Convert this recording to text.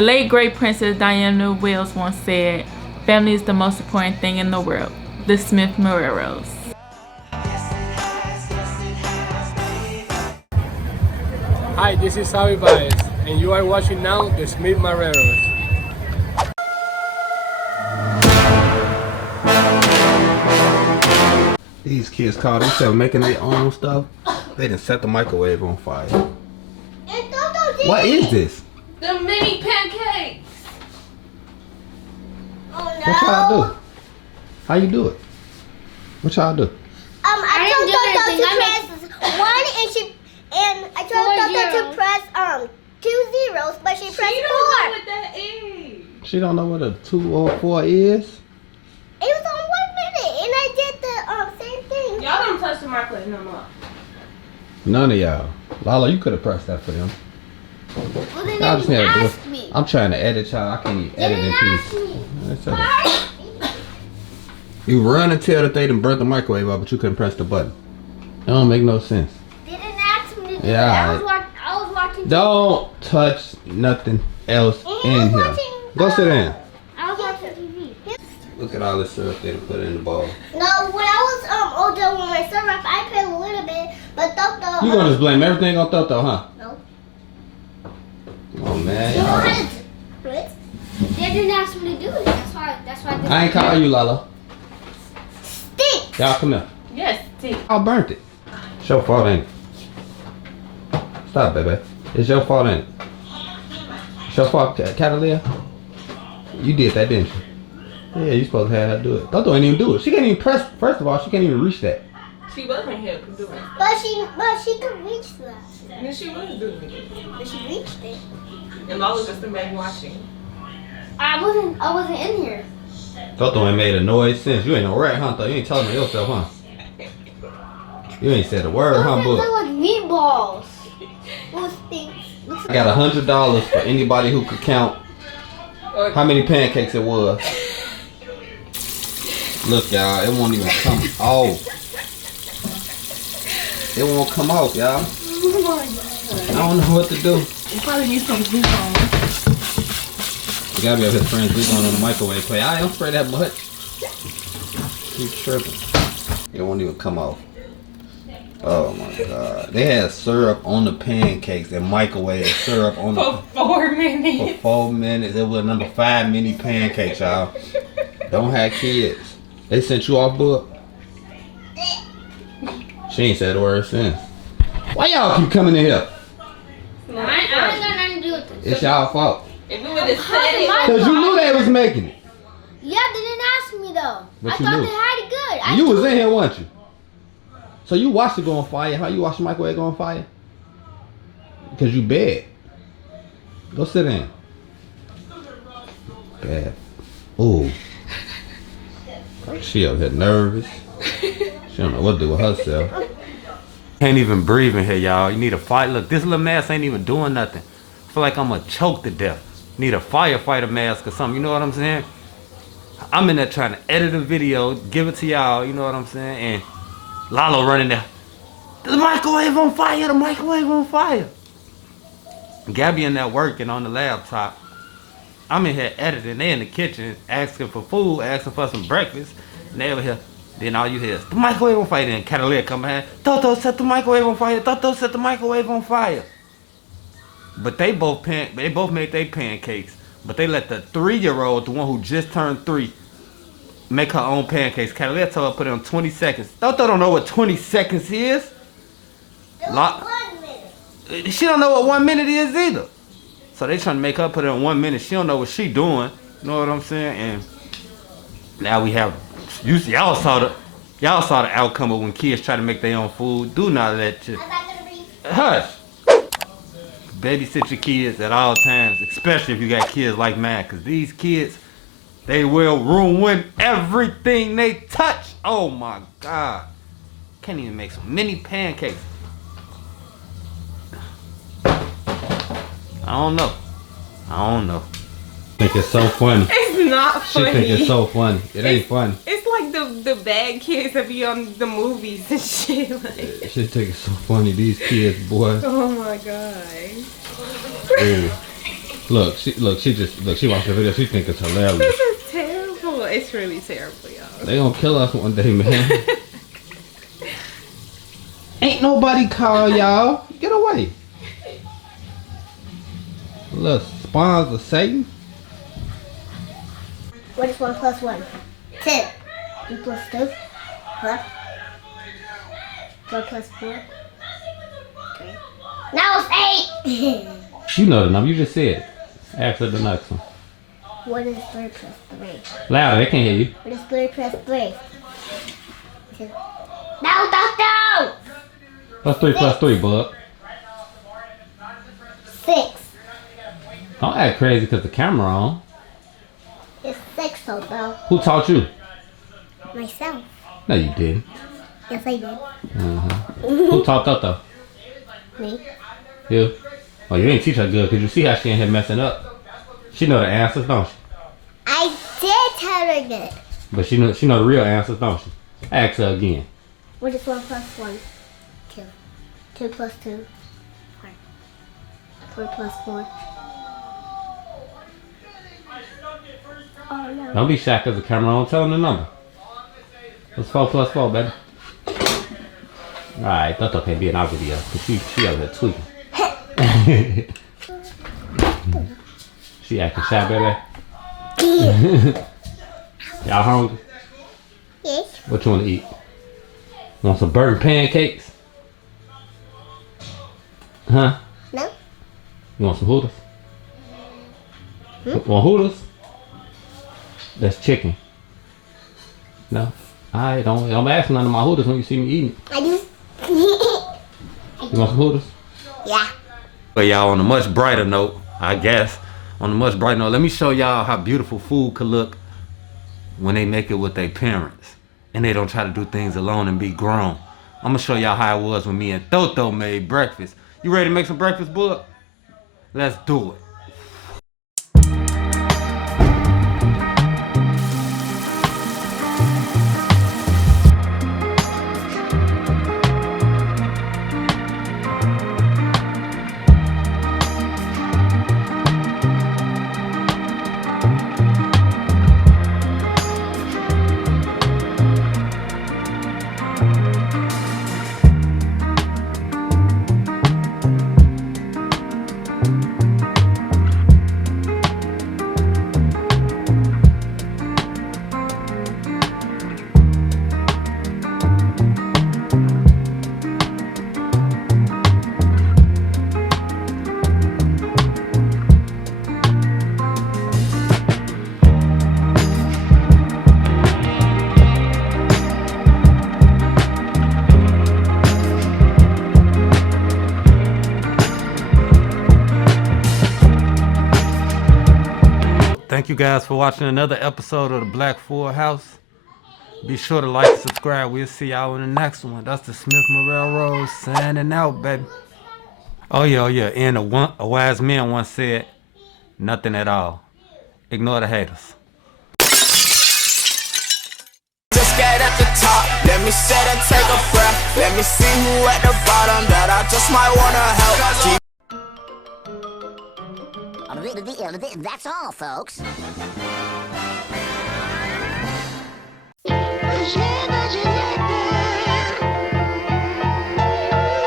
The late great Princess Diana Wells once said, "Family is the most important thing in the world." The Smith Marreros. Hi, this is Javi Baez, and you are watching now the Smith Marreros. These kids call themselves making their own stuff. They done set the microwave on fire. What is this? The mini pancakes. Oh no. What y'all do? How you do it? What y'all do? I told Toto to press one and I told Toto to press 2 zeros, but she pressed 4. She don't know what that is. She don't know what a 2 or 4 is? It was on 1 minute and I did the same thing. Y'all don't touch the microwave no more. None of y'all. Lala, you could have pressed that for them. Well, then Y'all just need to do it. ask me. I'm trying to edit y'all. I can't even edit in peace. That's okay. You run and tell that they done burnt the microwave up, but you couldn't press the button. That don't make no sense. Didn't ask me to do Yeah, it. I was watching. Don't touch nothing else in here. Go sit down. I was watching TV. Look at all this syrup they done put in the bowl. No, when I was older with my syrup, I put a little bit, but Toto. You gonna just blame everything on Toto, huh? No. Oh man. You know y'all- how to do it? They didn't ask me to do it. That's why. I ain't calling you, Lala. Stink. Y'all come here. Yes, see. I burnt it. It's your fault, ain't it? Stop, baby. It's your fault, ain't it? It's your fault, Catalina. You did that, didn't you? Yeah, you supposed to have her do it. Toto ain't even do it. She can't even press. First of all, she can't even reach that. She wasn't here to do it. But she could reach that. And then she was doing it. But she reached it. And Lala just been watching. I wasn't in here. Toto ain't made a noise since. You ain't no rat, huh? Though you ain't telling me yourself, huh? You ain't said a word, huh, Those book? look like meatballs. Those things. I got $100 for anybody who could count how many pancakes it was. Look, y'all, it won't even come off. It won't come off, y'all. Oh my God. I don't know what to do. You probably need some glue on. You gotta be up here spraying glue on the microwave plate. I don't spray that much. Keep tripping. It won't even come off. Oh my God. They had syrup on the pancakes and microwave syrup on the... For 4 minutes. For 4 minutes. It was number 5 mini pancakes, y'all. Don't have kids. They sent you off, book. She ain't said a word since. Why y'all keep coming in here? I ain't got nothing to do with this. It's y'all fault. If we would have said it. Cause you knew they was making it. Yeah, they didn't ask me though. But I you thought knew. they had it good. You was in here, weren't you? So you watched it go on fire. How you watch the microwave go on fire? Because you bad. Go sit down. Bad. Ooh. She up here nervous. She don't know what to do with herself. Can't even breathe in here, y'all. You need a fight. Look, this little mask ain't even doing nothing. I feel like I'm gonna choke to death. Need a firefighter mask or something. You know what I'm saying? I'm in there trying to edit a video, give it to y'all. You know what I'm saying? And Lalo running there. The microwave on fire. The microwave on fire. Gabby in there working on the laptop. I'm in here editing. They in the kitchen asking for food, asking for some breakfast. And they over here. Then all you hear is the microwave on fire. Then Catalina come behind. Toto set the microwave on fire. Toto set the microwave on fire. But they both made their pancakes. But they let the 3-year-old, the one who just turned 3, make her own pancakes. Catalina told her to put it on 20 seconds. Toto don't know what 20 seconds is. It was 1 minute. She don't know what 1 minute is either. So they trying to make her put it in 1 minute. She don't know what she doing. You know what I'm saying? And now we have, y'all saw the outcome of when kids try to make their own food. Do not let you. I'm not gonna be. Hush. Babysit your kids at all times, especially if you got kids like mine. Cause these kids, they will ruin everything they touch. Oh my God. Can't even make some mini pancakes. I don't know. I think it's so funny. It's not She funny. think it's so funny. It ain't funny. It's like the bad kids that be on the movies and shit. Like, She think it's so funny. These kids, boy. oh my God. Ooh. Look, she watched the video. She think it's hilarious. This is terrible. It's really terrible, y'all. They gonna kill us one day, man. Ain't nobody call y'all. Get away. Look, spawns of Satan. What is 1 plus 1? 2. 2 plus 2? What? 4 plus 4? 3. Now it's 8! You know the number. You just said it. Ask her the next one. What is 3 plus 3? Louder. They can't hear you. What is 3 plus 3? 2. No! What's 3 plus 3, bud? 6. Don't act crazy because the camera on. It's 6 though. Who taught you? Myself. No, you didn't. Yes, I did. Who taught that though? Me. You? Oh, you ain't teach her good because you see how she in here messing up. She know the answers, don't she? I did tell her that. But she know the real answers, don't she? Ask her again. What is 1 plus 1? 2. 2 plus 2? 4. 4 plus 4? Oh no. Don't be shy because the camera on. Tell them the number. What's 4 plus 4, baby? Alright, that's okay. Be in our video because she over there tweaking. She acting shy, baby. Y'all hungry? Yes. What you want to eat? Want some burger pancakes? Huh? No. You want some Hooters? Want Hooters? That's chicken. No? Alright, don't ask me none of my Hooters when you see me eating. I do. You want some Hooters? Yeah. But y'all, on a much brighter note, I guess, on a much brighter note, let me show y'all how beautiful food could look when they make it with their parents and they don't try to do things alone and be grown. I'm gonna show y'all how it was when me and Toto made breakfast. You ready to make some breakfast, bud? Let's do it. Thank you guys for watching another episode of the Black Full House. Be sure to like and subscribe. We'll see y'all in the next one. That's the Smith Marrero signing out, baby. Oh yeah. And a wise man once said, nothing at all. Ignore the haters. Just get at the top, let me sit and take a breath. Let me see who at the bottom that I just might wanna help. That's all, folks.